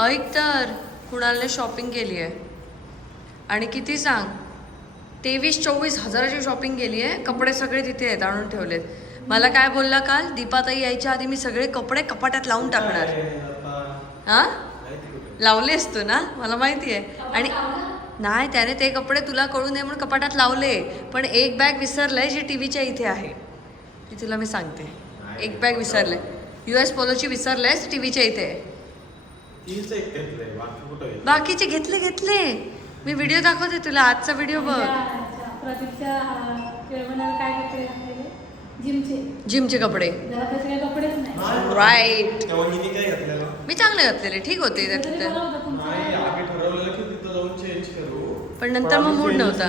ऐक तर कुणालने शॉपिंग केली आहे आणि किती सांग 23-24 हजाराची शॉपिंग केली आहे. कपडे सगळे तिथे आहेत, आणून ठेवलेत. मला काय बोलला काल, दीपाताई यायच्या आधी मी सगळे कपडे कपाट्यात लावून टाकणार. हा लावले असतो ना, मला माहिती आहे. आणि नाही, त्याने ते कपडे तुला कळू नये म्हणून कपाटात लावले, पण एक बॅग विसरलंय जी टीव्हीच्या इथे आहे. ती तुला मी सांगते, एक बॅग विसरलंय. US पोलोची विसरलंयस, टीव्हीच्या इथे आहे. बाकीचे घेतले. मी व्हिडिओ दाखवते तुला, आजचा व्हिडिओ बघ. जिमचे कपडे राईट. मी चांगले घातलेले, ठीक होते. पण नंतर मग मूड नव्हता.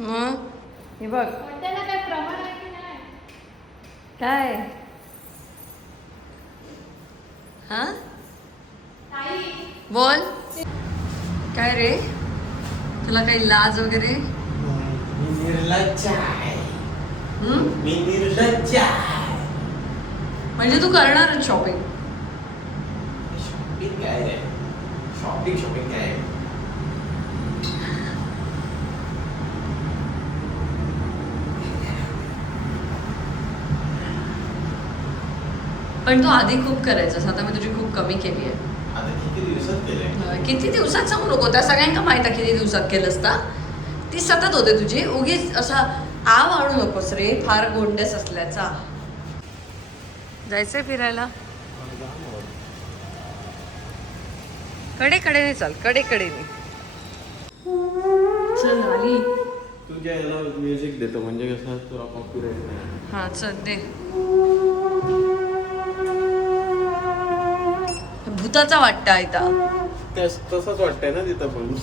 मग हे बघ काय हा बोल काय रे, तुला काही लाज वगैरे? म्हणजे तू करणारच शॉपिंग? शॉपिंग काय? पण तू आधी खूप करायचंस, आता मी तुझी खूप कमी केली आहे. किती दिवसात सांगू नको, त्या सगळ्यांना माहित आहे किती दिवसात केलं असता. ती सतत होते तुझी, उगीच असा आव आणू नकोस रे, फार गोंडस असल्याचा. जायचंय फिरायला? कडेकडेने चाल, कडेकडेने चल. आली तुझ्या याला म्युझिक देतो म्हणजे कसं तुला कॉपीराइट नाही. हा चल दे. भूताचा वाटतं आयता. तसंच वाटतंय ना तिथं पण.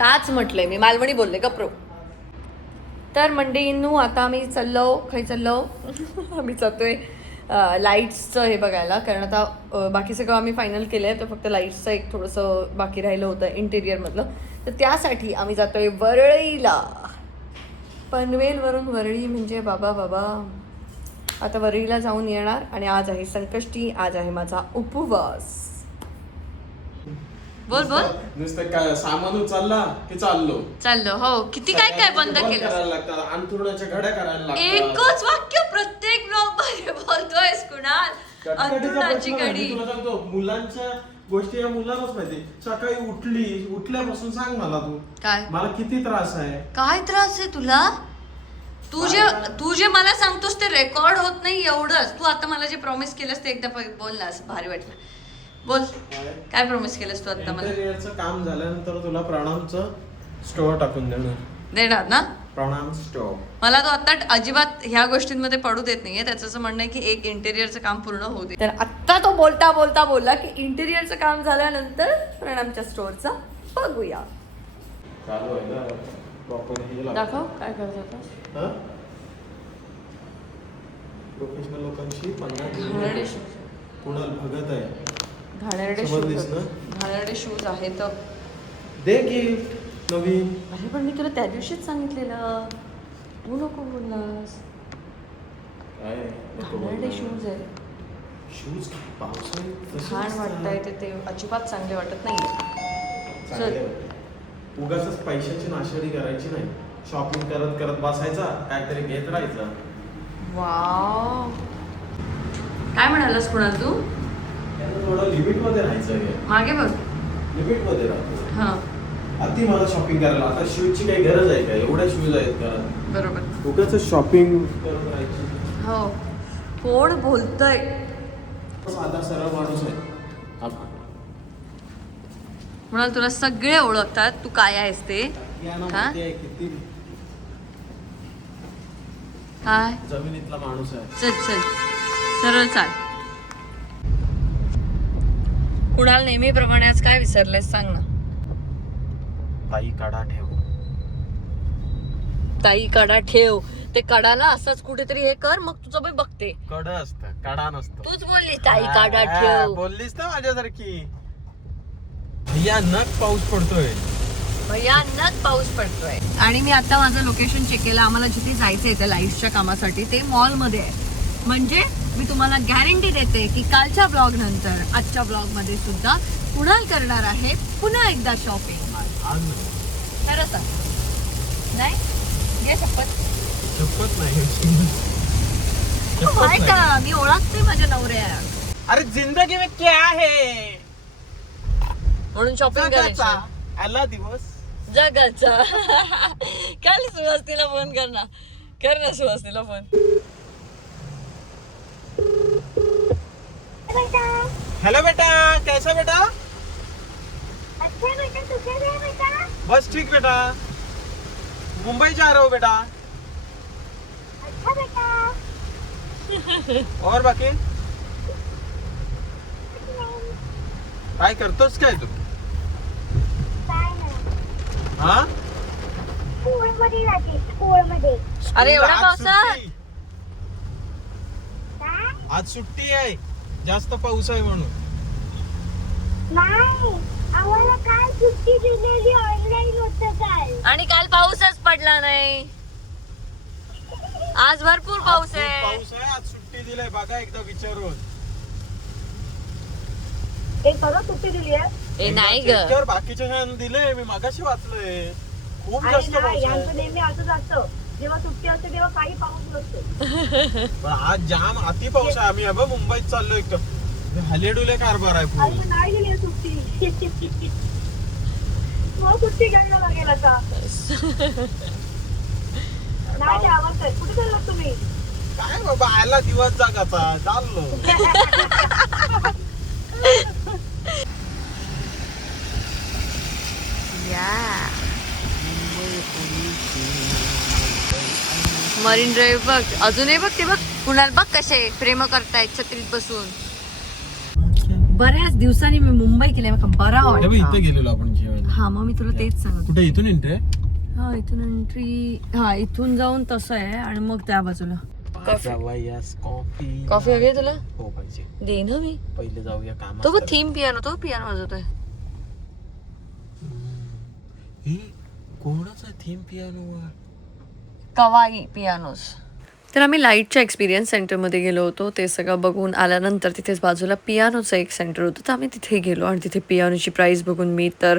ताच म्हटलंय मी, मालवणी बोलले गप्रो. तर मंडळींनो, आता आम्ही चाललो. खाली चाललो? आम्ही जातोय लाईट्सचं हे बघायला, कारण आता बाकी सगळं आम्ही फायनल केलं आहे, तर फक्त लाईट्सचं एक थोडंसं बाकी राहिलं होतं इंटेरियरमधलं. तर त्यासाठी आम्ही जातोय वरळीला. पनवेलवरून वरळी म्हणजे बाबा. आता वरळीला जाऊन येणार. आणि आज आहे संकष्टी, आज आहे माझा उपवास. बोल नुसतं काय सामान उचलला की चाललो. हो, किती काय बंद केलं. अंथरुणाच्या घड्या करायला लागतात. एकच वाक्य प्रत्येक ब्लॉग मध्ये बोलतोयस कुणाल. अंथरुणाची घडी. तुला सांगतो, मुलांच्या गोष्टी या मुलांनाच माहिती. सकाळी उठल्यापासून सांग मला तू काय मला किती त्रास आहे. काय त्रास आहे तुला? तू जे मला सांगतोस ते रेकॉर्ड होत नाही एवढंच. तू आता मला जे प्रॉमिस केलंस ते एकदा बोललास, भारी वाटलं. बोल, काय प्रॉमिस केलंस तू आता मला? इंटेरियरचं काम झाल्यानंतर तुला प्रणामचं स्टोअर टाकून देणार ना? प्रणाम स्टोअर. मला तो आता अजिबात ह्या गोष्टींमध्ये पडू देत नाहीये. त्याचं असं म्हणणं आहे की एक इंटेरियरचं काम पूर्ण होऊ दे. तर आत्ता तो बोलता बोलला की इंटेरियरचं काम झाल्यानंतर प्रणामच्या स्टोअरचं बघूया. चालू आहे ना प्रॉपर. हे दाखव काय करत होता. प्रोफेशनल लोकांशी घाणेरडे कुणाल भगत आहे. घाणेरडे शूज आहेत. दे गिफ्ट नवीन. अरे पण मी तुला त्या दिवशीच सांगितलेलं, तू नको बोललास. काय घाणेरडे शूज आहेत. शूज पावसाळ्यात घाण वाटताय ते अजिबात चांगले वाटत नाही. उगाच पैशाची नाशाडी करायची नाही. शॉपिंग करत बसायचा, काहीतरी घेत राहायचा. वाव, काय म्हणालास कुणाल तू? थोडं लिमिट मध्ये राहायचं. मागे बघ, लिमिट मध्ये राहतो. हा अति मला शॉपिंग करायला. आता शूजची काही गरज आहे का? एवढ्या शूज आहेत का? बरोबर. उगाच शॉपिंग करत राहायची. हो, कोण बोलतय? साधा सरळ माणूस आहे. म्हणाल तुला सगळे ओळखतात, तू काय आहेस ते. काय जमिनीतला माणूस आहे. चल सरळ चाल. कुणाल नेहमीप्रमाणे आज काय विसरलेस सांग ना. ताई काढा ठेव. ताई कडा ठेव. ते कडाला असंच कुठेतरी हे कर, मग तुझं मी बघते. कड असतं, कडा नसतं. तूच बोललीस ताई काढा ठेव. बोललीस ना माझ्यासारखी. भयानक पाऊस पडतोय. भयानक पाऊस पडतोय. आणि मी आता माझं लोकेशन चेक केलं. आम्हाला जिथे जायचंय त्या लाईव्हच्या कामासाठी ते मॉल मध्ये आहे. म्हणजे मी तुम्हाला गॅरंटी देते की कालच्या ब्लॉग नंतर आजच्या ब्लॉग मध्ये सुद्धा कुणाल करणार आहे पुन्हा एकदा शॉपिंग. आज खरंच नाही घे शपथ. शपथ नाही. माहित का मी ओळखते माझ्या नवऱ्या. अरे जिंदगी में क्या है म्हणून शॉपिंग करायचं. आला दिवस जगाचा. काल सुहासनीला फोन कर ना सुहासनीला फोन. हेलो बेटा, कैसा बेटा? अच्छा बेटा, तू कैसे है बेटा? बस ठीक बेटा, मुंबई जा रहा हूँ बेटा. अच्छा बेटा. और बाकी काय करतोस काय तू? काय नाही. हा स्कूलमध्ये जाते, स्कूलमध्ये. अरे एवढ्या आज पावसात? सुट्टी. काय? आज सुट्टी आहे, जास्त पाऊस आहे म्हणून. नाही, आम्हाला काल सुट्टी दिलेली, ऑनलाईन होतं काल. आणि काल पाऊसच पडला नाही. आज भरपूर पाऊस आज खूप आहे. पाऊस आहे, आज सुट्टी दिलाय बघा एकदा विचारून. हे खरं सुट्टी दिली आहे? ए नाही एकदा check ग. कर, बाकीच्या ह्यानं दिलंय, मी मगाशी वाचलंय. खूप आणि जास्त नाही, पाऊस यांचं आहे. नेहमी असंच असतं. जेव्हा सुट्टी असते तेव्हा काही पाऊस नसतो. पण आज जाम अति पाऊस आहे. आम्ही अब मुंबईत चाललोय, हलेडुले कारभार आहे आज फुल. नाही दिली आहे सुट्टी. मग सुट्टी घ्यायला लागेल आता. नाही ते आवडतंय. कुठे चाललात तुम्ही? काय बाबा, आला दिवस जागाचा, चाललो. मरीन ड्राईव्ह बघ, अजूनही बघ ते बघ. कुणाल बघ कसे प्रेम करतायत छत्रीत बसून. बऱ्याच दिवसांनी मी मुंबई केली, मला बरा हे बघ, इथे वाटतं. गेलेलो आपण जेवायला. हा मग मी तुला तेच सांगत. कुठे इथून एंट्री? हा इथून एंट्री. हा इथून जाऊन तसं आहे आणि मग त्या बाजूला. कॉफी. कॉफी हवी आहे तुला? हो पाहिजे. दे ना मी. पहिले जाऊया काम. तो बघ थीम पियानो, तो पियानो वाजवतोय. कोणाचा थीम पियानो? कवाई पियानोस. तर आम्ही लाईटच्या एक्सपिरियन्स सेंटरमध्ये गेलो होतो. ते सगळं बघून आल्यानंतर तिथेच बाजूला पियानोचं एक सेंटर होतं, तर आम्ही तिथे गेलो आणि तिथे पियानोची प्राईस बघून मी तर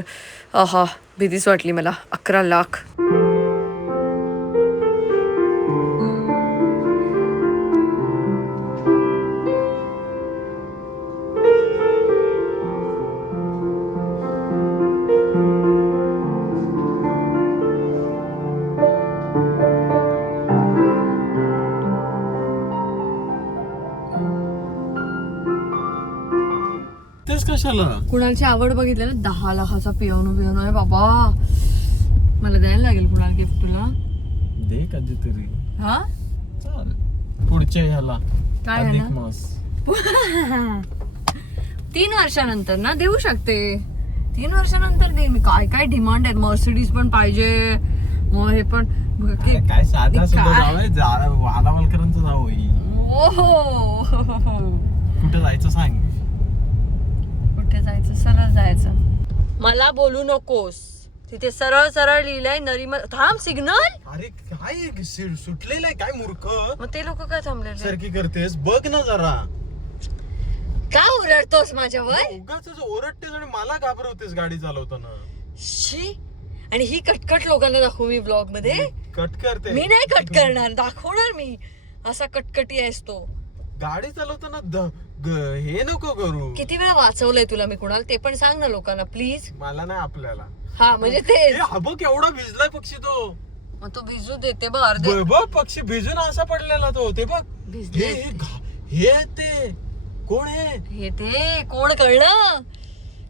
भीतीच वाटली मला. 11 लाख. तेच कशाला? कुणालची आवड बघितली ना, 10 लाखाचा पियानो आहे बाबा. मला द्यायला लागेल कुणाल गिफ्ट तुला. दे कधीतरी. हा चाल पुढच्या ह्याला काय आहे अधिक ना? मास. 3 वर्षानंतर ना देऊ शकते. 3 वर्षानंतर दे. मी काय काय डिमांड आहेत. मर्सिडीज पण पाहिजे, मग हे पण काय साधा सुद्धा काय? जावं, वालावलकरांचं जावं. ओहो. कुठे जायचं सांग. कुठे जायचं? सरळ जायचं. मला बोलू नकोस. तिथे सरळ सरळ लिहिलंय नरीमन. थांब सिग्नल. अरे काय सुटलेलं आहे काय मूर्ख. मग ते लोक काय थांबलेले? सारखी करतेस, बघ ना जरा. का ओरडतोस माझ्यावर? उगाच ओरडतेस आणि मला घाबरवतेस गाडी चालवताना. शी. आणि ही कटकट लोकांना दाखवू मी ब्लॉग मध्ये? कट करते. मी नाही कट करणार, दाखवणार मी. असा कटकटी आहेस तो. गाडी चालवताना हे नको करू. किती वेळा वाचवलंय तुला मी कुणाल, ते पण सांग ना लोकांना प्लीज. मला नाही आपल्याला. हा म्हणजे ते हा बघ एवढा भिजलाय पक्षी तो. मग तो भिजू देते बघ अर्धे. बघ पक्षी भिजून असा पडलेला तो. ते बघ भिजले. हे ते कोण आहे? हे ते कोण कळलं?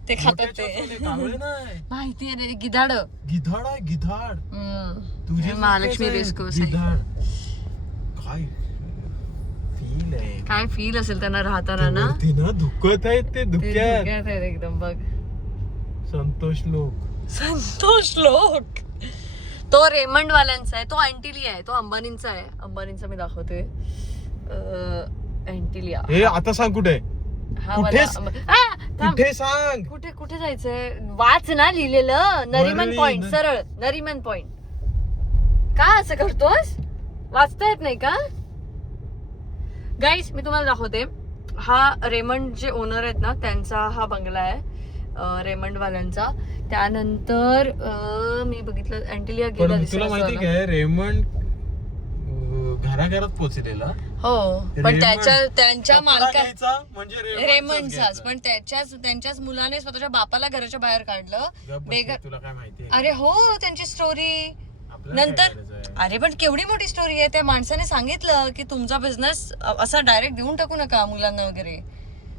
ते खातात मोठ्या ते. चोचले, कावळे नाही. माहिती आहे रे, गिधाड. गिधाड आहे गिधाड. तुझे महालक्ष्मी रेस्कोर्स आहे. गिधाड. काय फील आहे. काय फील असेल त्यांना राहताना ना. वरती ना दुखत आहेत ते ते धुक्यात. धुक्यात आहेत एकदम बघ. संतोष लोक. संतोष लोक. तो रेमंड वाल्यांचा आहे, तो अँटिलिया आहे, तो अंबानींचा आहे. अंबानींचा मी दाखवते. अँटिलिया. हे आता सांग कुठे? हा कुठेच- मला थांब. कुठे सांग. कुठे कुठे जायचंय वाच ना लिहिलेलं नरिमन वरळी, पॉइंट सरळ नरिमन पॉइंट. का असं करतोस वाचता येत नाही का गाईज. मी तुम्हाला दाखवते हा रेमंड जे ओनर आहेत ना त्यांचा हा बंगला आहे रेमंड वाल्यांचा. त्यानंतर मी बघितलं अँटिलिया गेला पण तुला माहिती काय रेमंड घराघरात पोहोचलेला. हो पण त्यांच्या मालका म्हणजे रेमंडचाच पण त्यांच्याच मुलाने स्वतःच्या बापाला घराच्या बाहेर काढलं बेगर. तुला काय माहिती अरे हो त्यांची स्टोरी नंतर. अरे पण केवढी मोठी स्टोरी आहे. त्या माणसाने सांगितलं की तुमचा बिझनेस असा डायरेक्ट देऊन टाकू नका मुलांना वगैरे.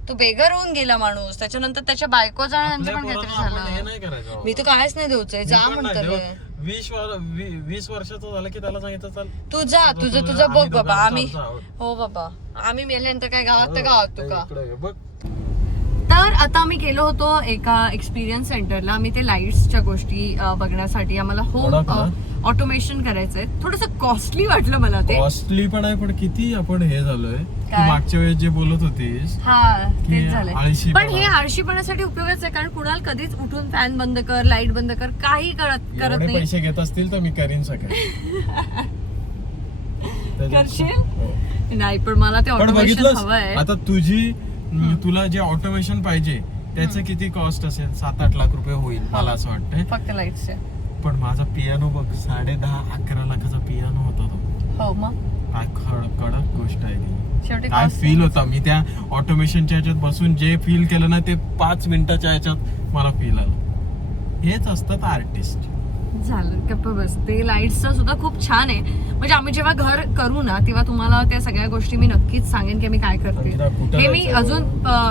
तो बेघर होऊन गेला माणूस. त्याच्यानंतर त्याच्या बायकोचा नंतर पण काहीतरी झालं. मी तर कायच नाही देऊचंय जा म्हणतात. 20 वर्षाचा झाला की त्याला सांगितलं चाल तू जा तुझं बघ बाबा. आम्ही हो बाबा आम्ही मेल्यानंतर काय गावात तर गावात तू का. बघ तर आता आम्ही गेलो होतो एका एक्सपिरियन्स सेंटरला. आम्ही ते लाईट्सच्या गोष्टी बघण्यासाठी. आम्हाला होम ऑटोमेशन करायचंय. थोडस कॉस्टली वाटलं मला ते. कॉस्टली पण आहे पण किती आपण हे झालोय. तू मागच्या वेळेस जे बोलत होतीस हा तेच झालंय. आळशीपणा. पण हे आळशीपणासाठी उपयोगाचं आहे कारण कुणाल कधीच उठून फॅन बंद कर लाईट बंद कर काही करत एवढे नाही. पैसे घेत असतील तर मी करीन सगळं. करशील हो. नाही पण मला ते पण ऑटोमेशन बघितलंस हवंय. आता तुला जे ऑटोमेशन पाहिजे त्याचं किती कॉस्ट असेल 7-8 लाख रुपये होईल मला असं वाटतंय फक्त लाईटचे. पण माझा पियानो बघ 10.5-11 लाखाचा पियानो होता तो. हो मग काय कडक गोष्ट आहे ती. शेवटी काय cost फील होता मी त्या ऑटोमेशनच्या ह्याच्यात बसून जे फील केलं ना ते 5 मिनिटाच्या ह्याच्यात मला फील आलं. हेच असतात आर्टिस्ट. झालं गप्प बस. ते लाईट्सचं सुद्धा खूप छान आहे. म्हणजे आम्ही जेव्हा घर करू ना तेव्हा तुम्हाला त्या सगळ्या गोष्टी मी नक्कीच सांगेन की मी काय करते. हे मी अजून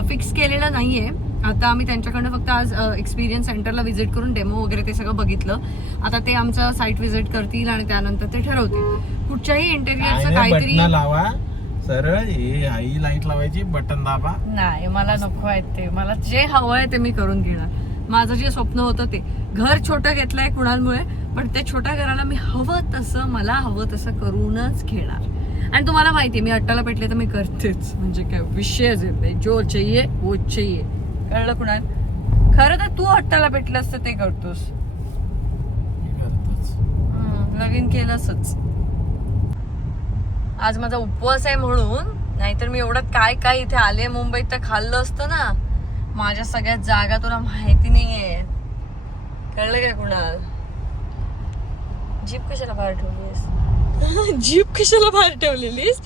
फिक्स केलेलं नाहीये. आता आम्ही त्यांच्याकडनं फक्त आज एक्सपिरियन्स सेंटरला व्हिजिट करून डेमो वगैरे ते सगळं बघितलं. आता ते आमचं साईट व्हिजिट करतील आणि त्यानंतर ते ठरवतील कुठच्याही इंटेरियरचं काहीतरी. लावा सरळ आई लाईट लावायची बटन दाबा. नाही मला नको आहे ते. मला जे हवं आहे ते मी करून घेणार. माझं जे स्वप्न होतं ते घर छोटं घेतलंय कुणालमुळे पण त्या छोट्या घराला मी हवं तसं मला हवं तसं करूनच घेणार. आणि तुम्हाला माहितीये मी अट्टाला पेटले तर मी करतेच. म्हणजे काय विषयच येत नाही. जो चाहिए वो चाहिए. कळलं कुणाल. खरं तर तू अट्टाला पेटलंस तर ते करतोस. लगीन केलंसच. आज माझा उपवास आहे म्हणून. नाहीतर मी एवढं काय काय इथे आले मुंबईत तर खाल्लं असतं ना. माझ्या सगळ्या जागा तुला माहिती नाहीये. कळलं काय कुणाल. जीप कशाला बाहेर ठेवलीस. जीप कशाला बाहेर ठेवलेलीस.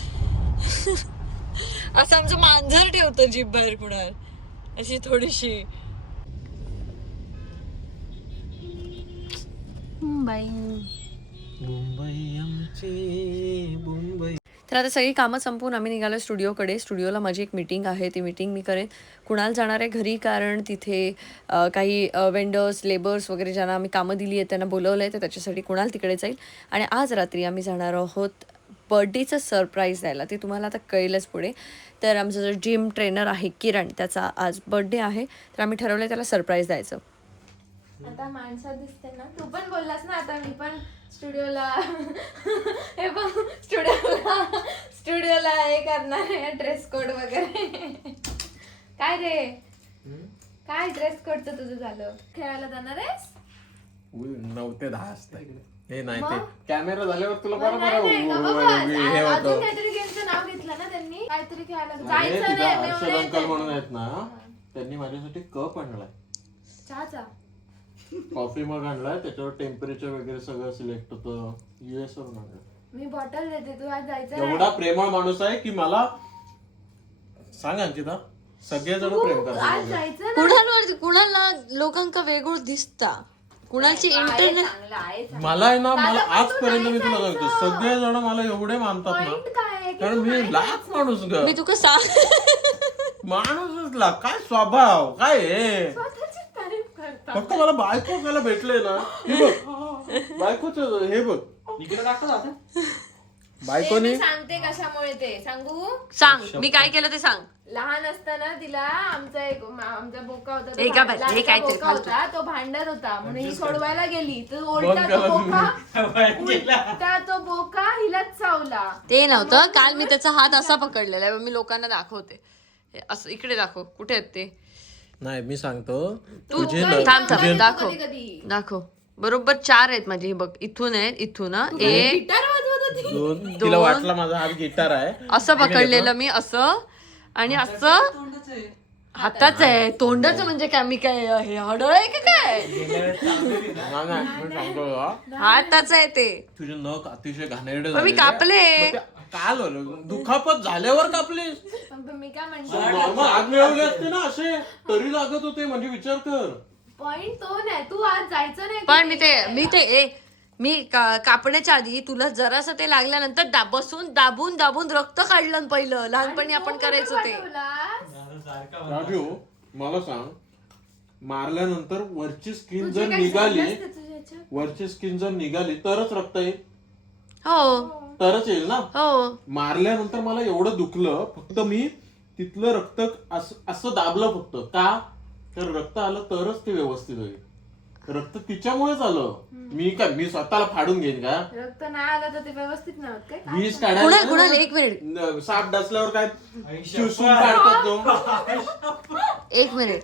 असं आमचं मांजर ठेवतं जीप बाहेर कुणाल अशी थोडीशी. मुंबई मुंबई. तर आता सगळी कामं संपून आम्ही निघालो स्टुडिओकडे. स्टुडिओला माझी एक मीटिंग आहे. ती मीटिंग मी करेन. कुणाल जाणार आहे घरी कारण तिथे काही वेंडर्स लेबर्स वगैरे ज्यांना आम्ही कामं दिली आहेत त्यांना बोलवलं आहे तर त्याच्यासाठी कुणाल तिकडे जाईल. आणि आज रात्री आम्ही जाणार आहोत बर्थडेचं सरप्राईज द्यायला. ते तुम्हाला आता कळेलच पुढे. तर आमचा जो जिम ट्रेनर आहे किरण त्याचा आज बर्थडे आहे तर आम्ही ठरवलं त्याला सरप्राईज द्यायचं. आता माणसं दिसते ना. तू पण बोललास ना आता मी पण स्टुडिओला हे बघ स्टुडिओला हे करणार आहे ड्रेस कोड वगैरे. काय रे काय ड्रेस कोडचं तुझं झालं. खेळायला जाणार आहेस. 9 ते 10 असतं. हे नाही मग? ते कॅमेरा झाल्यावर तुला नाही, बरोबर नाही, गप्प बस. हे अजून होतं. काहीतरी गेमचं नाव घेतलं ना त्यांनी. काहीतरी खेळायला अरे, जायचं तिथं नाही. हर्षद मेवण्यात अंकल म्हणून जायचं. आहेत ना त्यांनी माझ्यासाठी कप आणलाय. चहाचा कॉफी मग आणलाय त्याच्यावर टेम्परेचर वगैरे सगळं सिलेक्ट होतं. US वरून आणलं. मी बॉटल देते तू आज जायचं नाही. एवढा प्रेमळ माणूस आहे की मला सांग अंकिता सगळेजण प्रेम तू आज करतात. जायचं ना. कुणाला लोकांका वेगळं दिसता. कुणाची आहे, इंटरनेट चांगलं आहे, चांगलं. मला आहे ना मला दादा, पण तू आजपर्यंत मी नाही तुला सांगतो जायचं. सगळेजण मला एवढे मानतात Point ना काय आहे की कारण तू मी नाही लाख माणूस ग मी तुका सांग माणूसच ला काय स्वभाव काय आहे. स्वतःची तारीफ करता. फक्त मला बायको मला भेटले ना हे बघ बायकोच हे बघ इकडे दाखव आता ते बायकोनी मी सांगते कशामुळे ते सांगू. सांग मी काय केलं ते सांग. लहान असताना तिला आमचा बोका होता तो हे का बाई, हे लहानसा काहीतरी बोका फालतू. होता तो भांडत होता म्हणून ही सोडवायला गेली तर उलटा तो बोका हिलाच चावला. ते नव्हतं काल मी त्याचा हात असा पकडलेला आहे मी लोकांना दाखवते. असं इकडे दाखव, कुठे आहेत ते? नाही मी सांगतो तू तुझे थांब थांब दाखव कधी कधी दाखव. बरोबर 4 आहेत माझे. हे बघ, इथून आहेत, इथून हा. एक गिटार वाजवत होती. दोन तिला वाटला माझा हात गिटार आहे. असं पकडलेलं मी, असं आणि असं हाताच आहे. तोंडाचं म्हणजे काय, मी काय हे हडळ आहे का काय? नाही, मी सांगतो का, हाताच आहे ते. तुझे नख अतिशय घाणेरडे पण मी झालेले. कापले. मग ते काय झालं, दुखापत झाल्यावर कापले. पण मी काय म्हणतो, नॉर्मल आग मिळवले असते ना, असे तरी लागत होते. म्हणजे विचार कर. पॉइंट तो नाही, तू आज जायचं नाही पण कुठे. मी कापण्याच्या आधी तुला जरासं ते लागल्यानंतर दाबून दाबून रक्त काढलं पहिलं. लहानपणी आपण करायचो ते. पाठवलास? राजू मला सांग, मारल्यानंतर वरची स्किन तुझे जर काही निघाली, झालं असतं तुझ्या ह्याच्यात? वरची स्किन जर निघाली तरच रक्त येईल. हो तरच येईल ना. हो. मारल्यानंतर मला एवढं दुखलं, फक्त मी तिथलं रक्त असं दाबलं फक्त. का तर रक्त आलं तरच ते व्यवस्थित होईल. रक्त तिच्यामुळेच आलं. मी स्वतःला फाडून घेईन का? रक्त नाही आलं तर ते व्यवस्थित नाही होत काय? वीज कुणाल एक मिनिट, साप डसल्यावर काय शिवसून काढतात तो. एक मिनिट.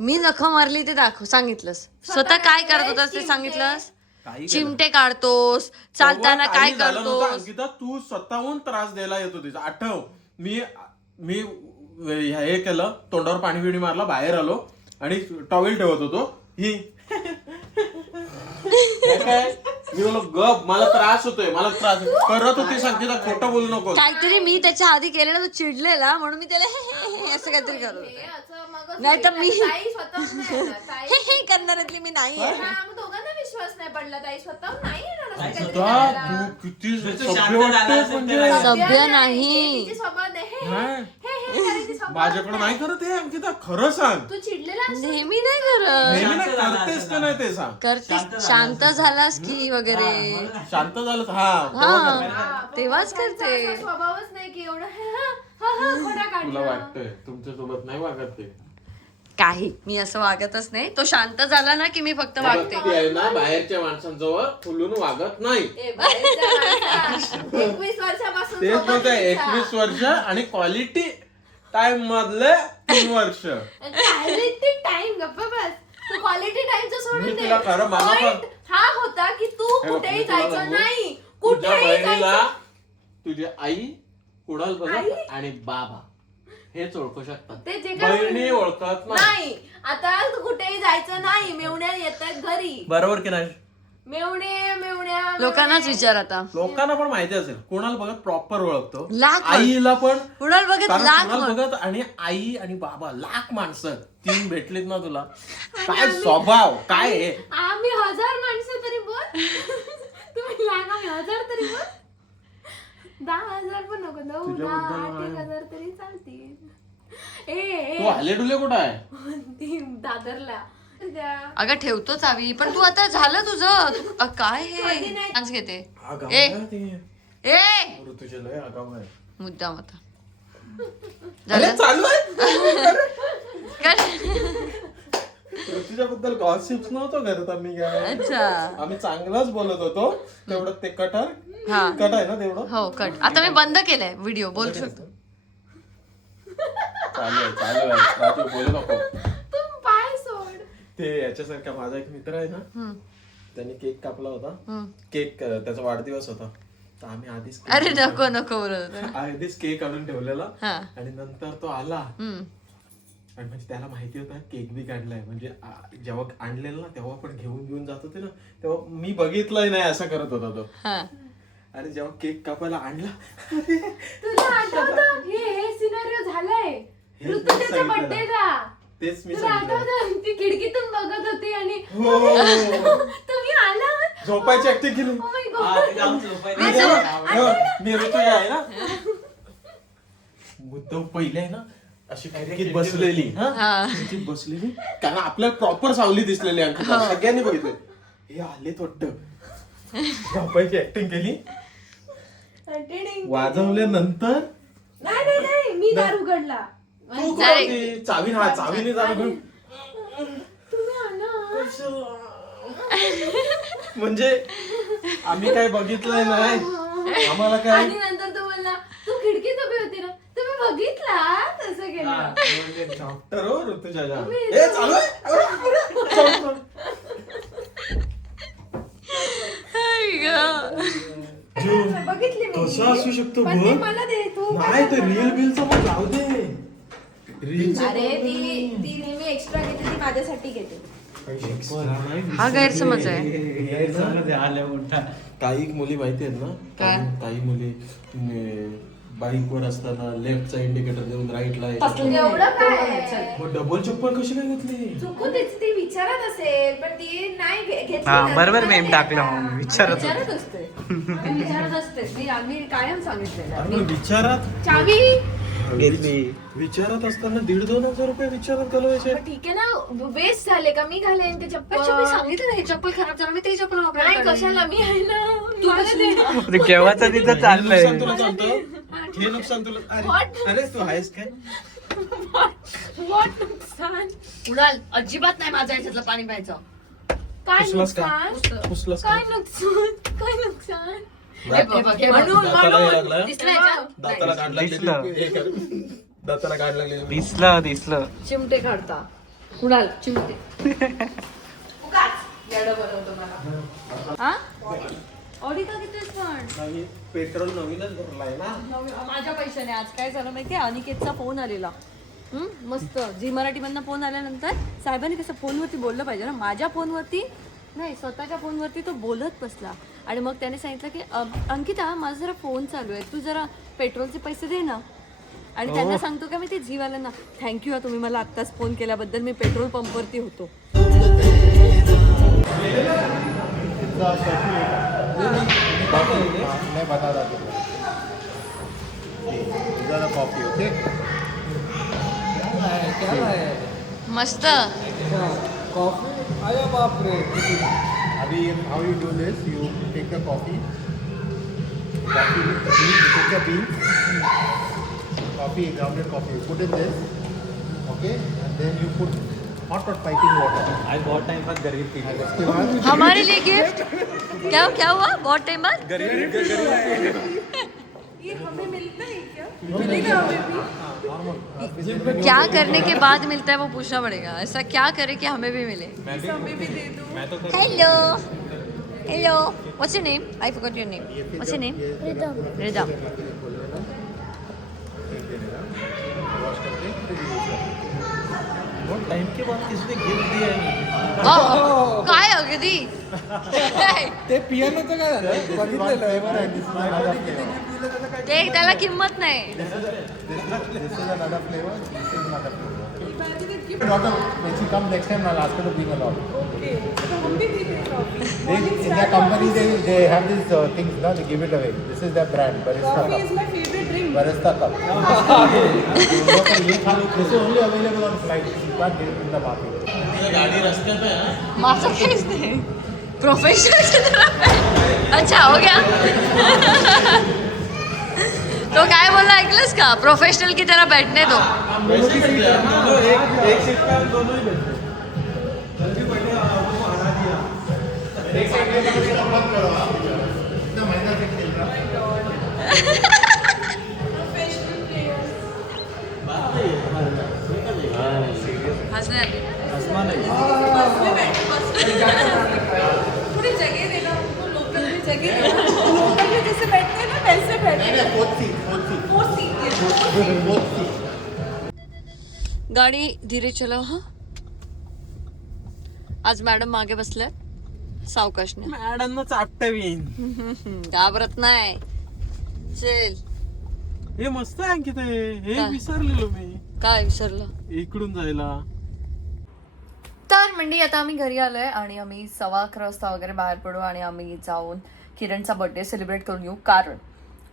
मी नख मारली ते सांगितलंस. स्वतः काय करत होतास ते सांगितलंस. काही चिमटे काढतोस, चालताना तेव्हा काय काही झालं नव्हतं, करतोस. अंकिता. तू स्वतःहून त्रास द्यायला येत होतीस. आठव, मी हे केलं, तोंडावर पाणी बिणी मारला, बाहेर आलो आणि टॉवेल ठेवत होतो. ही हे काय, मी बोललो गप, मला त्रास होतोय, मला त्रास करत होती. सांगितलं खोटं बोलू नको. काहीतरी मी त्याच्या आधी केलेला, तो चिडलेला म्हणून मी त्याला हे असं काहीतरी करत होते. हे असं मगच नाही तर मी- ताई स्वतःहून नाही येणार. ताई हे करणाऱ्यातली मी नाही आहे. हा, मग दोघांना विश्वास नाही पडला. ताई स्वतःहून नाही येणार असं काहीतरी सुद्धा करायला. तू किती शांत सभ्य वाटतेस झाला म्हणजे. असेल तर. सभ्य हे नाही. तिची स्वभाव नाही. हे नाही. करायची स्वभाव माझ्याकडे नाही करत हे, अंकिता. खरं सांग, तू चिडलेला असशील. नेहमी नाही करत. नेहमी नाही शांत झाला करतेस का नाही ते सांग. करतेस, शांत झालास की वगैरे. शांत झालं हा तेव्हा हा कर. हा, तेव्हाच त्यांचा करते. असा स्वभावच नाही की एवढं खोडा तुला काढला. वाटतंय तुमच्यासोबत नाही वागत ते. काही मी असं वागतच नाही. तो शांत झाला ना की मी फक्त वागते. ती आहे ना, बाहेरच्या माणसांजवळ खुलून वागत नाही. ए, बाहेरच्या माणसा, 21 वर्षापासून तेच सोबत म्हणते, आहे 21 वर्ष आणि क्वालिटी टाइम मधले 3 वर्ष. क्वालिटी टाइम गप्प बस. तू क्वालिटी टाइमचं मी सोडून दे. तुला खरं मला पण- Point हा होता की तू हे बघ, कुठेही मी तुला जायचं सांगू, नाही. तुझ्या कुठेही बहिणीला जायचं तुझी आई, कुणाल आई? बघत आणि बाबा हेच ओळखू शकतात. ते जे काय बहिणी ओळखत नाही. नाही. आता तू कुठेही जायचं नाही. मेवण्या येतात घरी. बरोबर की नाही? मेवण्या लोकांनाच विचार आता. लोकांना पण माहिती असेल. कुणाल बघत प्रॉपर ओळखतो. लाख माणसं. आईला पण. कुणाल बघत कारण लाख कुणाल माणसं. बघत आणि आई आणि बाबा लाख माणसं 3 भेटलीत ना तुला. काय स्वभाव काय आहे. आम्ही 1000 माणसं तरी बोल. तुम्ही लहान आम्ही 1000 तरी बोल. 10,000 पण नको. 9, तुझ्याबद्दल 10, 8,000 तरी चालतील. ए तू आले डुले कुठं आहे? ती दादरला त्या अगं ठेवतो चावी. पण तू आता झालं तुझं. काय हे कधी नाही. डान्स घेते. आगाऊ ए आहे ती. ए ऋतुजा लय आगाऊ आहे. मुद्दाम आता अरे झालं. चालू आहे. काय? ऋतुजाबद्दल गॉसिप्स नव्हतो करत आम्ही काय. अच्छा आम्ही चांगलाच बोलत होतो. तेवढं ते कटर हा कट आहे ना तेवढं. हो कट. आता मी बंद केलंय व्हिडिओ. बोलू शकतो. चालू आहे राजू बोलू नको. तू पाय सोड. ते याच्यासारखा माझा एक मित्र आहे ना, हम्म, त्याने केक कापला होता. हम्म. केक त्याचा वाढदिवस होता. तर आम्ही आधीच अरे नको नको बोलत. आधीच केक आणून ठेवलेला. हा आणि नंतर तो आला हम्म. आणि म्हणजे त्याला माहिती होता केक बी काढलाय. म्हणजे जेव्हा आणलेला ना तेव्हा पण घेऊन जात होते ना, तेव्हा मी बघितलंय नाही असं करत होता तो. हा आणि जेव्हा केक कापायला आणला, तुला आठवतं हे सिनारिओ झालाय हेच मी ऋतुजाच्या सांगितलं. बर्थडेला. तेच मी तुला सांगितलं. आठवतं ती खिडकीतून बघत होती आणि हो तुम्ही आला. झोपायची ऍक्टिंग केली. Oh my हा, God. ते जाऊन झोपायला. मी जेव्हा- मी ऋतुजा आहे ना, मुद्दाम पहिले आहे ना अशी खिडकीत बसलेली. हा. खिडकीत बसलेली कारण आपल्याला प्रॉपर सावली दिसलेली. आणखी सगळ्यांनी बघितलं हे आलेत वाटतं. झोपायची ऍक्टिंग केली. टिडिंग. वाजवल्यानंतर नाही मी दार उघडला. तू कुठं होती? चावीने दारू घेऊन. तुम्ही आला. म्हणजे आम्ही काय बघितलंय नाही. आम्हाला काय आणि नंतर तो बोलला तू खिडकीत उभी होती ना, तुम्ही बघितला तसं केलं. डॉक्टर हो ऋतुजाजा. ए चालू आहे. बघितली मी. कसं असू शकतो पण ते बघ? मला दे तू. नाही ते रिअल बिलचं मग जाऊ दे. अरे ती नेहमी एक्स्ट्रा घेते ती माझ्यासाठी घेते. हा गैरसमज आहे. काही मुली माहिती आहेत ना, काय? काही मुली बाईक वर असताना लेफ्टचा इंडिकेटर देऊन राईटला एवढं काय मग डबल चप्पल कशी काय घेतली? चुकून ती विचारत असेल पण ती नाही घेतली हा ना. बरोबर मला मेम दे टाकलं आता. मग विचारत होते. विचारत असते मी विचारत असते. आम्ही कायम सांगितलेलं अरे मग विचारात चावी विचारात असताना 1,500-2,000 रुपये विचारात घालवायचे. मग ठीक आहे ना वेस्ट झाले का मी घालेन ते चप्पल. अच्छा, मी सांगितलं ना हे चप्पल खराब झालं मी ते चप्पल नाही वापरायला कशाला मी आहे ना तू मला कसली? दे. अरे केव्हाचं तिथं हे चाललंय. नुकसान तुला चालतं? हे नुकसान तुला What? अरे तू आहेस काय? What नुकसान उडाल अजिबात नाही माझ्या याच्यातलं पाणी प्यायचं. काय पुसलास का? नुकसान पुसलास काय का? नुकसान काय नुकसान हे बघ, हे बघ, हे बघ. दाताला हे लागलं? दिसलं याच्यात? दाताला गाठ लागलेली. दिसलं. हे कर. दाताला गाठ लागलेली. दिसलं दिसलं. चिमटे काढता कुणाल चिमटे हा ऑडी का घेतोस पण पेट्रोल नवीनच भरलाय ना. माझ्या पैशाने आज काय झालं माहितीये अनिकेतचा फोन आलेला मस्त झी मराठीमधनं फोन आल्यानंतर साहेबांनी कसं फोनवरती बोललं पाहिजे ना माझ्या फोनवरती नाही स्वतःच्या फोनवरती तो बोलत बसला आणि मग त्याने सांगितलं की अंकिता माझा जरा फोन चालू आहे तू जरा पेट्रोलचे पैसे दे ना आणि त्यांना सांगतो का मी ते झीवाल्यांना थँक्यू हा तुम्ही मला आत्ताच फोन केल्याबद्दल मी पेट्रोल पंपवरती होतो मैं बता रहा था ज़्यादा कॉफ़ी ओके मस्त अरे बाप रे अभी how you do this you take the coffee take the bean coffee grounded coffee put in this okay and then you put hot piping water आज बहुत टाइम बाद गरीब पी उसके बाद हमारे लिए गिफ्ट क्या हुआ बहुत टाइम बाद क्या करने के बाद मिलता है वो पूछना पड़ेगा ऐसा क्या करे कि हमें भी मिले hello hello what's your name I forgot your name what's your name rhythm wash करके फिर यूज करते बहुत टाइम के बाद किसने गिफ्ट दिया है? काय अगदी ते पियानोचं काय झालं flavour end this is another flavour ते त्याला किंमत नाही This is another flavor. This is another flavor. When she comes next time, I'll ask her to bring a lot. Okay. In their company, they have these things. No, they give it away. This is their brand. Barista Coffee cup. Is my favorite drink. Barista cup. This is only available on flights. You can't get it in the market. गाडी रस्त्यात आहे हा? माझं काहीच नाही professional अच्छा हो गया तो काय बोलला ऐकलंस का प्रोफेशनल की तरह बैठने दो वैसे ही है, दोनों एक सीट पे हम दोनों ही बैठे एक साइड में तो मत करो आप. इतना महीना से खेल रहा. हसणार थोड़ी जगह देना उनको लोकल में जगह देना लोकल में जैसे बैठते हैं ना वैसे बैठते Fourth seat. गाडी धीरे चलाव हा आज मॅडम मागे बसल्यात सावकाशने मॅडम चाटवीन घाबरत नाही चल हे मस्त आहे आणखी ते हे काय? विसरलेलो मी काय विसरलं इकडून जायला. तर मंडी आता आम्ही घरी आलोय आणि आम्ही 11:15 वाजता वगैरे बाहेर पडू आणि आम्ही जाऊन किरणचा बर्थडे सेलिब्रेट करून येऊ कारण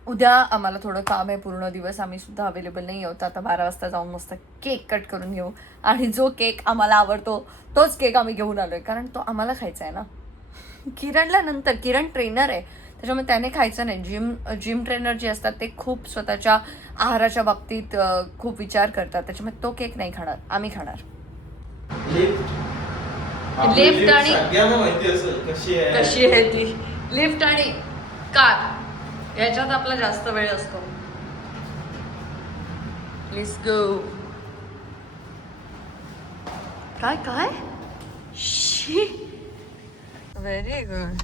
उद्या आम्हाला थोडं काम आहे पूर्ण दिवस आम्ही सुद्धा अवेलेबल नाही आहोत आता 12 वाजता जाऊन मस्त केक कट करून घेऊ आणि जो केक आम्हाला आवडतो तोच केक आम्ही घेऊन आलोय कारण तो आम्हाला खायचा आहे ना किरणला नंतर किरण ट्रेनर आहे त्याच्यामुळे त्याने खायचं नाही जिम ट्रेनर जे असतात ते खूप स्वतःच्या आहाराच्या बाबतीत खूप विचार करतात त्याच्यामुळे तो केक नाही खाणार आम्ही खाणार लिफ्ट आणि सगळ्यांना माहिती असेल कशी आहे. कशी आहे ती लिफ्ट आणि कार याच्यात आपला जास्त वेळ असतो प्लीज गो काय काय शी व्हेरी गुड.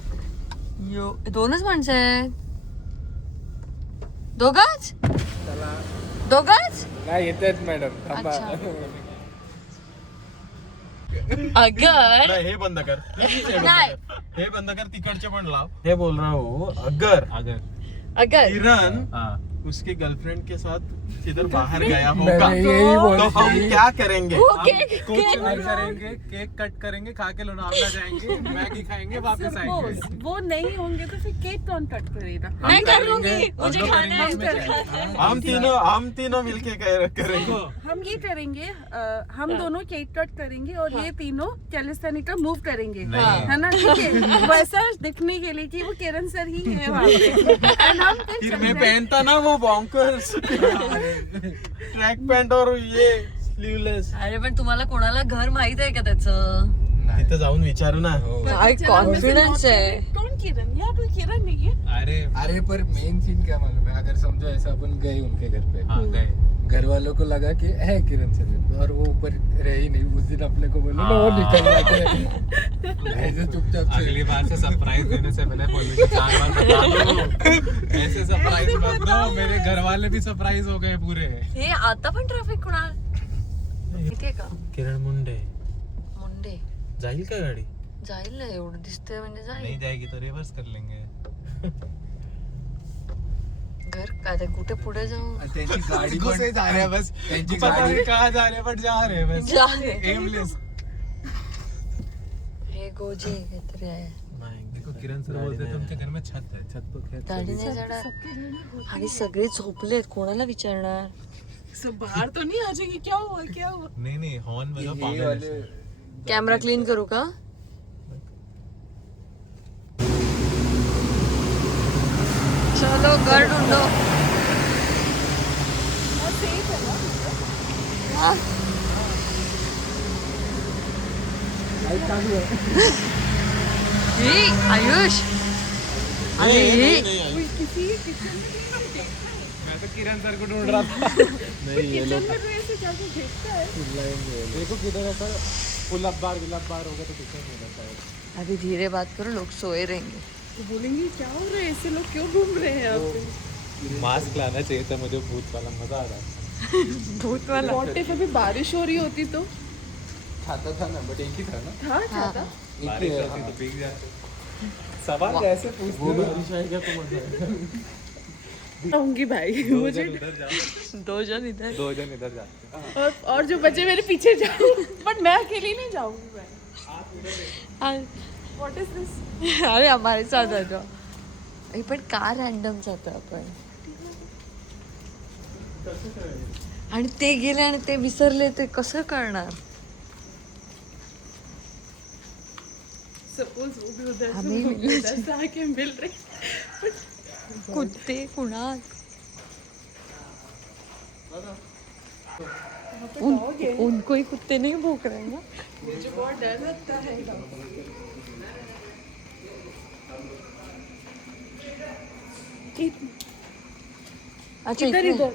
यो 2च माणसं आहेत. दोघच दोघच नाही येतात मॅडम थांबा. अगर नाही, हे बंद कर. नाही हे बंद कर, तिकडचे पण लाव. हे बोल रहा हूँ, अगर अगर किरण उसकी गर्लफ्रेंड के साथ किधर बाहर गया होगा यही बोल तो हम क्या करेंगे? वो केक करेंगे, केक कट करेंगे, खा के लोनावला जाएंगे, मैगी खाएंगे, वापस आएंगे. वो नहीं होंगे तो फिर केक कौन कट करेगा? मैं करूंगी, मुझे खाना है मुझे खाना है. हम तीनों मिलके करेंगे. हम ये करेंगे हम दोनों केक कट करेंगे और ये तीनों कैलिस्थेनिक का मूव करेंगे, है ना? ठीक है, वैसा दिखने के लिए कि वो किरण सर ही है वहाँ पे. And हम फिर फिर मैं पहनता ना वो बॉन्कर्स ट्रॅक पॅन्ट और ये स्लीवलेस. अरे पण तुम्हाला कोणाला घर माहित आहे का त्याचं? तिथे जाऊन विचारू ना. काय कॉन्फिडन्स आहे. कौन किरण? यार कोई किरण नहीं है. अरे पर मेन सीन क्या मालूम है, अगर समझो ऐसा अपन गए उनके घर पे, गए. घर वालों को लगा कि है किरण सर और वो ऊपर रह ही नहीं. उस दिन अपने को बोले ना वो निकल जाते ऐसे चुपचाप से. अगली बार से सरप्राइज देने से पहले बोलने 4 बार बता दो. ऐसे सरप्राइज मत दो. मेरे घर वाले भी सरप्राइज हो गए पूरे. हे आता पण ट्रॅफिक कुणाल माहितीये का? किरण मुंडे मुंडे जाईल का गाडी? जाईल ना, एवढं दिसतंय म्हणजे नहीं जाईल. जाएगी तो रिवर्स कर लेंगे. घर काय ते कुठे पुढे जाऊ. त्यांची गाडी को से जा रहे हैं बस. त्यांची पता गाडी नहीं कहाँ जा रहे हैं बट जा रहे हैं बस. जा रे. एमलेस. हे गोजी काहीतरी आहे. देखो किरण सर बोलते थे उनके घर में छत है. छत तो खैर गाडी नाही जाणार आणि सगळे झोपलेत, कोणाला विचारणार. सब बाहर तो नहीं आ जाएगी. क्या हुआ क्या हुआ? नहीं हॉर्न बजा हे पागल वाले है. कॅमेरा क्लीन करू का? चलो घर ढूंढो. हाँ. ही आयुष अरे ही मैं तो किरण सर को ढूंढ रहा था. किचन में तो ऐसे जाके देखता है. देखो किधर है सर. फुल अखबार होगा तो किचन में रहता है. अभी धीरे बात करो, लोग सोए रहेंगे. तो बोलेंगे क्या हो रहा है, ऐसे लोग क्यों घूम रहे हैं यहाँ पे? मास्क लाना चाहिए था मुझे. भूत वाला मजा आ रहा है. भूत वाला. What if अभी बारिश हो रही होती तो? छाता था ना, बट एक ही था ना. हाँ छाता. बारिश होती तो भीग जाते. सवाल कैसे पूछते हो? बारिश आहे का तो मजा आहे. आऊंगी भाई मुझे. उधर जाओ. 2 जण इधर. 2 जन इधर जाते. और जो बच्चे मेरे पीछे जाओ. बट मैं अकेली नहीं जाऊंगी भाई. What is this? अरे हमारे साथ आ जाओ. हे पण का रॅन्डम जातो आपण. आणि ते गेले आणि ते विसरले, ते कसं करणार. सपोज वो भी उधर हमें से उधर से आके मिल रहे. कुत्ते कुणाल. उनको ही कुत्ते नहीं भूख रहे हैं ना. मुझे बहुत डर लगता है. अच्छा इधर इकडे. इधर.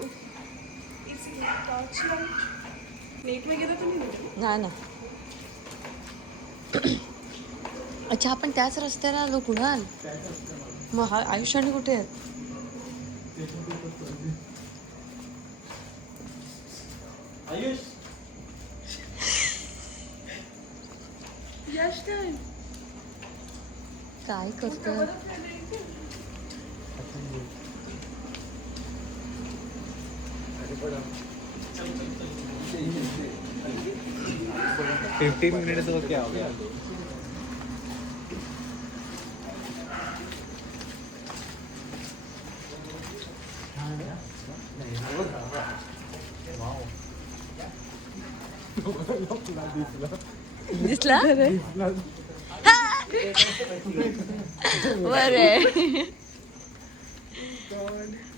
नेट में गिरा तो नहीं मिला. नाही ना. अच्छा आपण त्याच रस्त्याला आलो कुणाल. मग हा आयुष्याने कुठे आहेत. आयुष यश काय? काय करतोय. 15 मिनट तो क्या हो गया. दिसला बरे.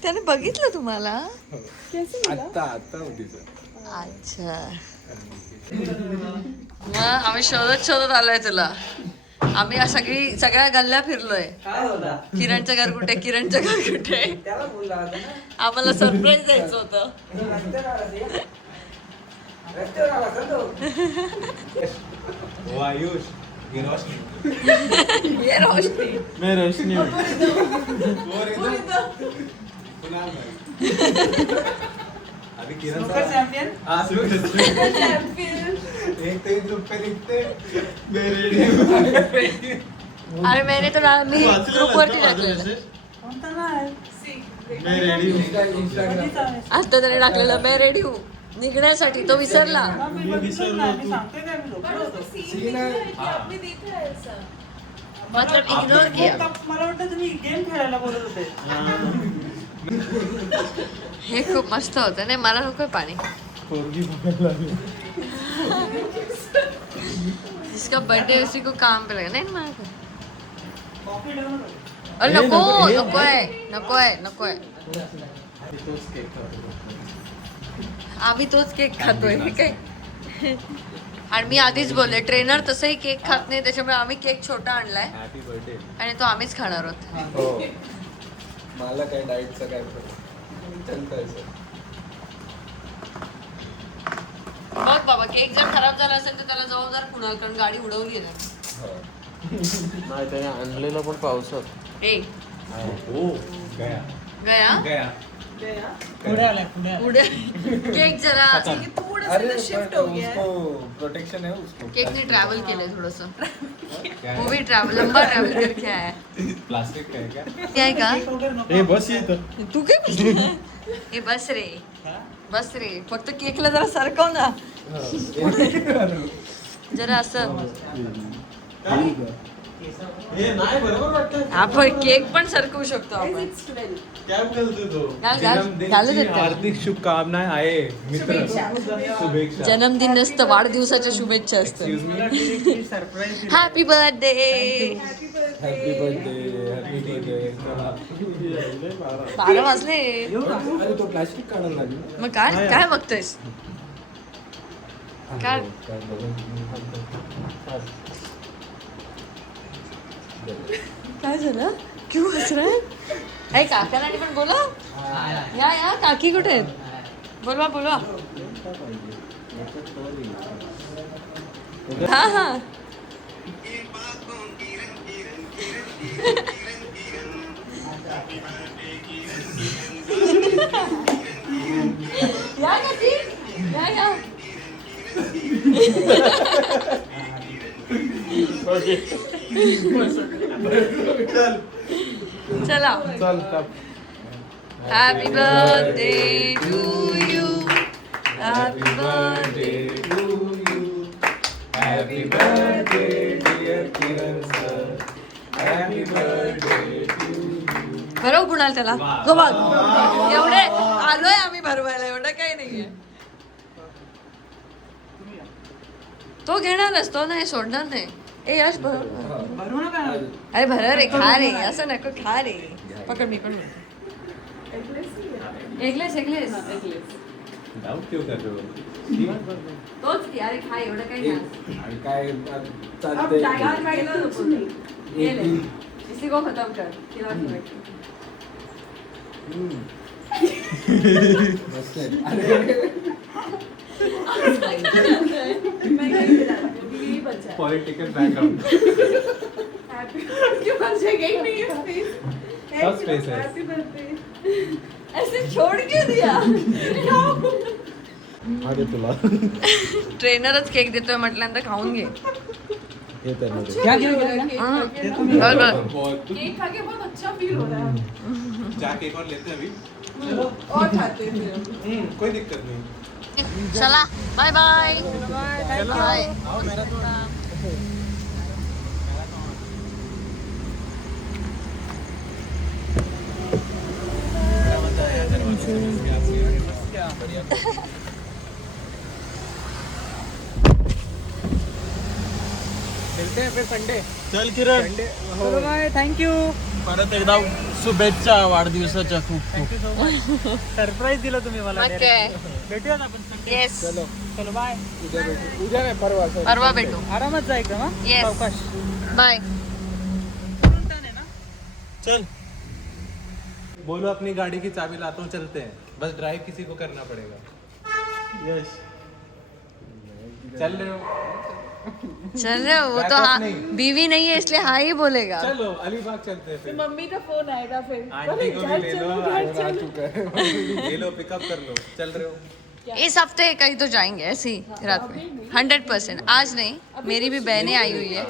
त्याने बघितलं तुम्हाला. आता होती सर. अच्छा. मग आम्ही शोधत आलोय तुला. आम्ही सगळ्या गल्ल्या फिरलोय. किरणचं घर कुठे, किरणचं घर कुठे. आम्हाला सरप्राईज द्यायचं होतं. वो आयुष ये रोशनी ये रोशनी मैं रोशनी हूँ. अभी किरण चैंपियन एक तो 1 रुपये लिखते अरे मैंने तो मी ग्रुपवरती टाकलेलं मैं रेडी हूँ. आता त्याने टाकलेलं मी रेडी हूँ निघण्यासाठी तो विसरला. मी विसरलो तू. आपने देखा है ऐसा मतलब इग्नोर किया. मला वाटतं तुम्ही गेम खेळायला बोलत होते. हे खूप मस्त होतं नाही मला नकोय पाणी. पोरगी बघायला लागली. जिसका बर्थडे उसी को काम पे लगा नाही ना मला. कॉफी ठेवून अरे नको नकोय नकोय नकोय तोच केक खातो. आम्ही तोच केक खातोय हे काय. आणि मी आधीच बोलले ट्रेनर तसंही केक खात नाही त्याच्यामुळे आम्ही केक छोटा आणलाय हॅपी बर्थडे आणि तो आम्हीच खाणार आहोत. हो मला काय डाएटचं काय चालतंय सर. बघ बाबा केक जर खराब झाला असेल तर त्याला जबाबदार कुणाल कारण गाडी उडवली आहे. नाही त्याने आणलेलं पण पावसात. ए ओ गया गया गया उड्या केक जरा अरे शिफ्ट हो गया प्रोटेक्शन है उसको. केकने ट्रॅव्हल केलंय थोडस वो भी ट्रॅव्हल लंबा ट्रॅव्हल करके आया है. प्लास्टिक का है क्या ते आहे का ए बस येतं. तू काय बोलते? ए बस रे बस रे फक्त केकला जरा सरकव ना जरा असं. हे नाही बरोबर वाटतं. आपण केक पण सरकवू शकतो आपण. काय बोलतो तो. घाल घाल घालू देत त्याला. हार्दिक शुभकामनाएं आहे मित्र शुभेच्छा जन्मदिन नसतं वाढदिवसाच्या शुभेच्छा असतात. Happy birthday. Happy birthday happy birthday. 12 वाजले अरे तो प्लास्टिक काढायला लागला. मग काय काय बघतोयस काय काय झालं क्यों हस रहा है. ऐ काकाला पण बोला या काकी कुठे आहेत बोलवा बोलवा. हा हा या काकी या चला happy birthday to you happy birthday happy birthday dear Kiran sir happy birthday भरव कुणाल त्याला तो बघ एवढे आलोय आम्ही भरवायला एवढं काही नाहीये. तो घेणारच तो नाही सोडणार नाही. ए यश भर अरे भर रे खा रे असं नको खा रे. पकड मी पण एकलेस एकलेस डाऊट क्यों कर रहे हो तोच की अरे खा एवढं काही नाही. आणि काय चालतंय इसी को खत्म कर तिला मस्त आहे. पॉलिटिकल बैकग्राउंड सब स्पेस है ऐसे छोड़ क्यों दिया. अरे तुला ट्रेनरच केक देतोय म्हटल्यानंतर खाऊन घे. हे तर बघ, बघ. केक खा के बहुत अच्छा फील हो रहा है. जाके एक और लेते हैं अभी और खाते हैं फिर. कोई दिक्कत नहीं चला बाय बाय बाय. मिळते फिर संडे. चल किरण बाय थँक्यू. परत एकदा शुभेच्छा वाढदिवसाच्या खूप खूप. सरप्राईज दिलं तुम्ही मला. मग काय भेटूया ना आपण. येस चलो बाय. उद्या भेटू. उद्या नाही परवा. परवा भेटू. आरामात जा एकदम हा. येस सावकाश. बाय. चल बोलो अपनी गाड़ी की चाबी लाता हूँ चलते हैं बस ड्राइव किसी को करना पड़ेगा यस चल रहे हो? चल रहे हो वो तो हाँ बीवी नहीं है इसलिए हाँ ही बोलेगा. चलो अलीबाग चलते हैं फिर. मम्मी का फोन आएगा फिर. आंटी को भी ले लो, आ चुका है. ले लो, पिकअप कर लो. चल रहे हो? इस हफ्ते कहीं तो जाएंगे ऐसे ही रात में 100%. आज नहीं, मेरी भी बहनें आई हुई है.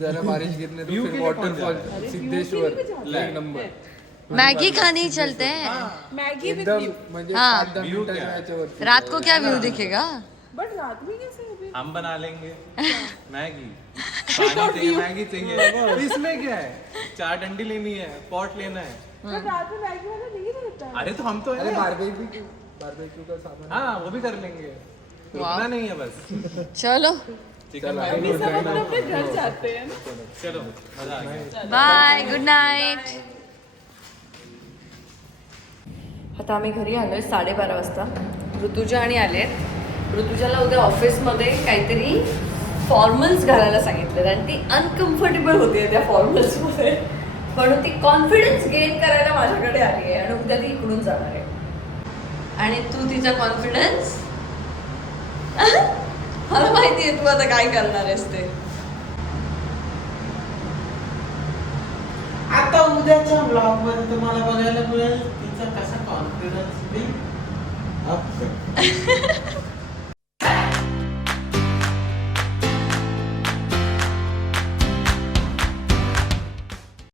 जरा बारिश गिरने दो फिर वाटरफॉल सिद्धेश्वर एक नंबर. मैगी खाने चलते हैं. मैगी विद एकदम व्यू. म्हणजे हाँ. 5-10 मिनिटाच्या याच्यावरती. रात को क्या व्यू दिखेगा. बट रात में कैसे होगी? हम बना लेंगे मैगी. पानी चाहिए, मैगी चाहिए. इसमें क्या है? 4 डंडी लेनी है, पॉट लेना है. बट रात में मैगी वाला नहीं रहता है. अरे तो हम तो अरे है. बारबेक्यू का सामान. हाँ वो भी कर लेंगे. रुकना नहीं है बस. चलो चिकन अभी सब अपने अपने घर जाते हैं ना. चलो मजा आ गया. Bye good night. आता आम्ही घरी आलोय 12:30 वाजता. ऋतुजा आणि आलेत. ऋतुजाला उद्या ऑफिसमध्ये काहीतरी फॉर्मल्स घालायला सांगितलं आणि ती अनकम्फर्टेबल होती त्या फॉर्मल्समध्ये. म्हणून ती कॉन्फिडन्स गेन करायला माझ्याकडे आली आहे आणि उद्या ती इकडून जाणार आहे. आणि तू तिचा कॉन्फिडन्स मला माहिती आहे तू आता काय करणार आहेस ते. आता उद्याच्या ब्लॉग मध्ये तुम्हाला बघायला मिळेल तिचा कसा कॉन्फिडन्स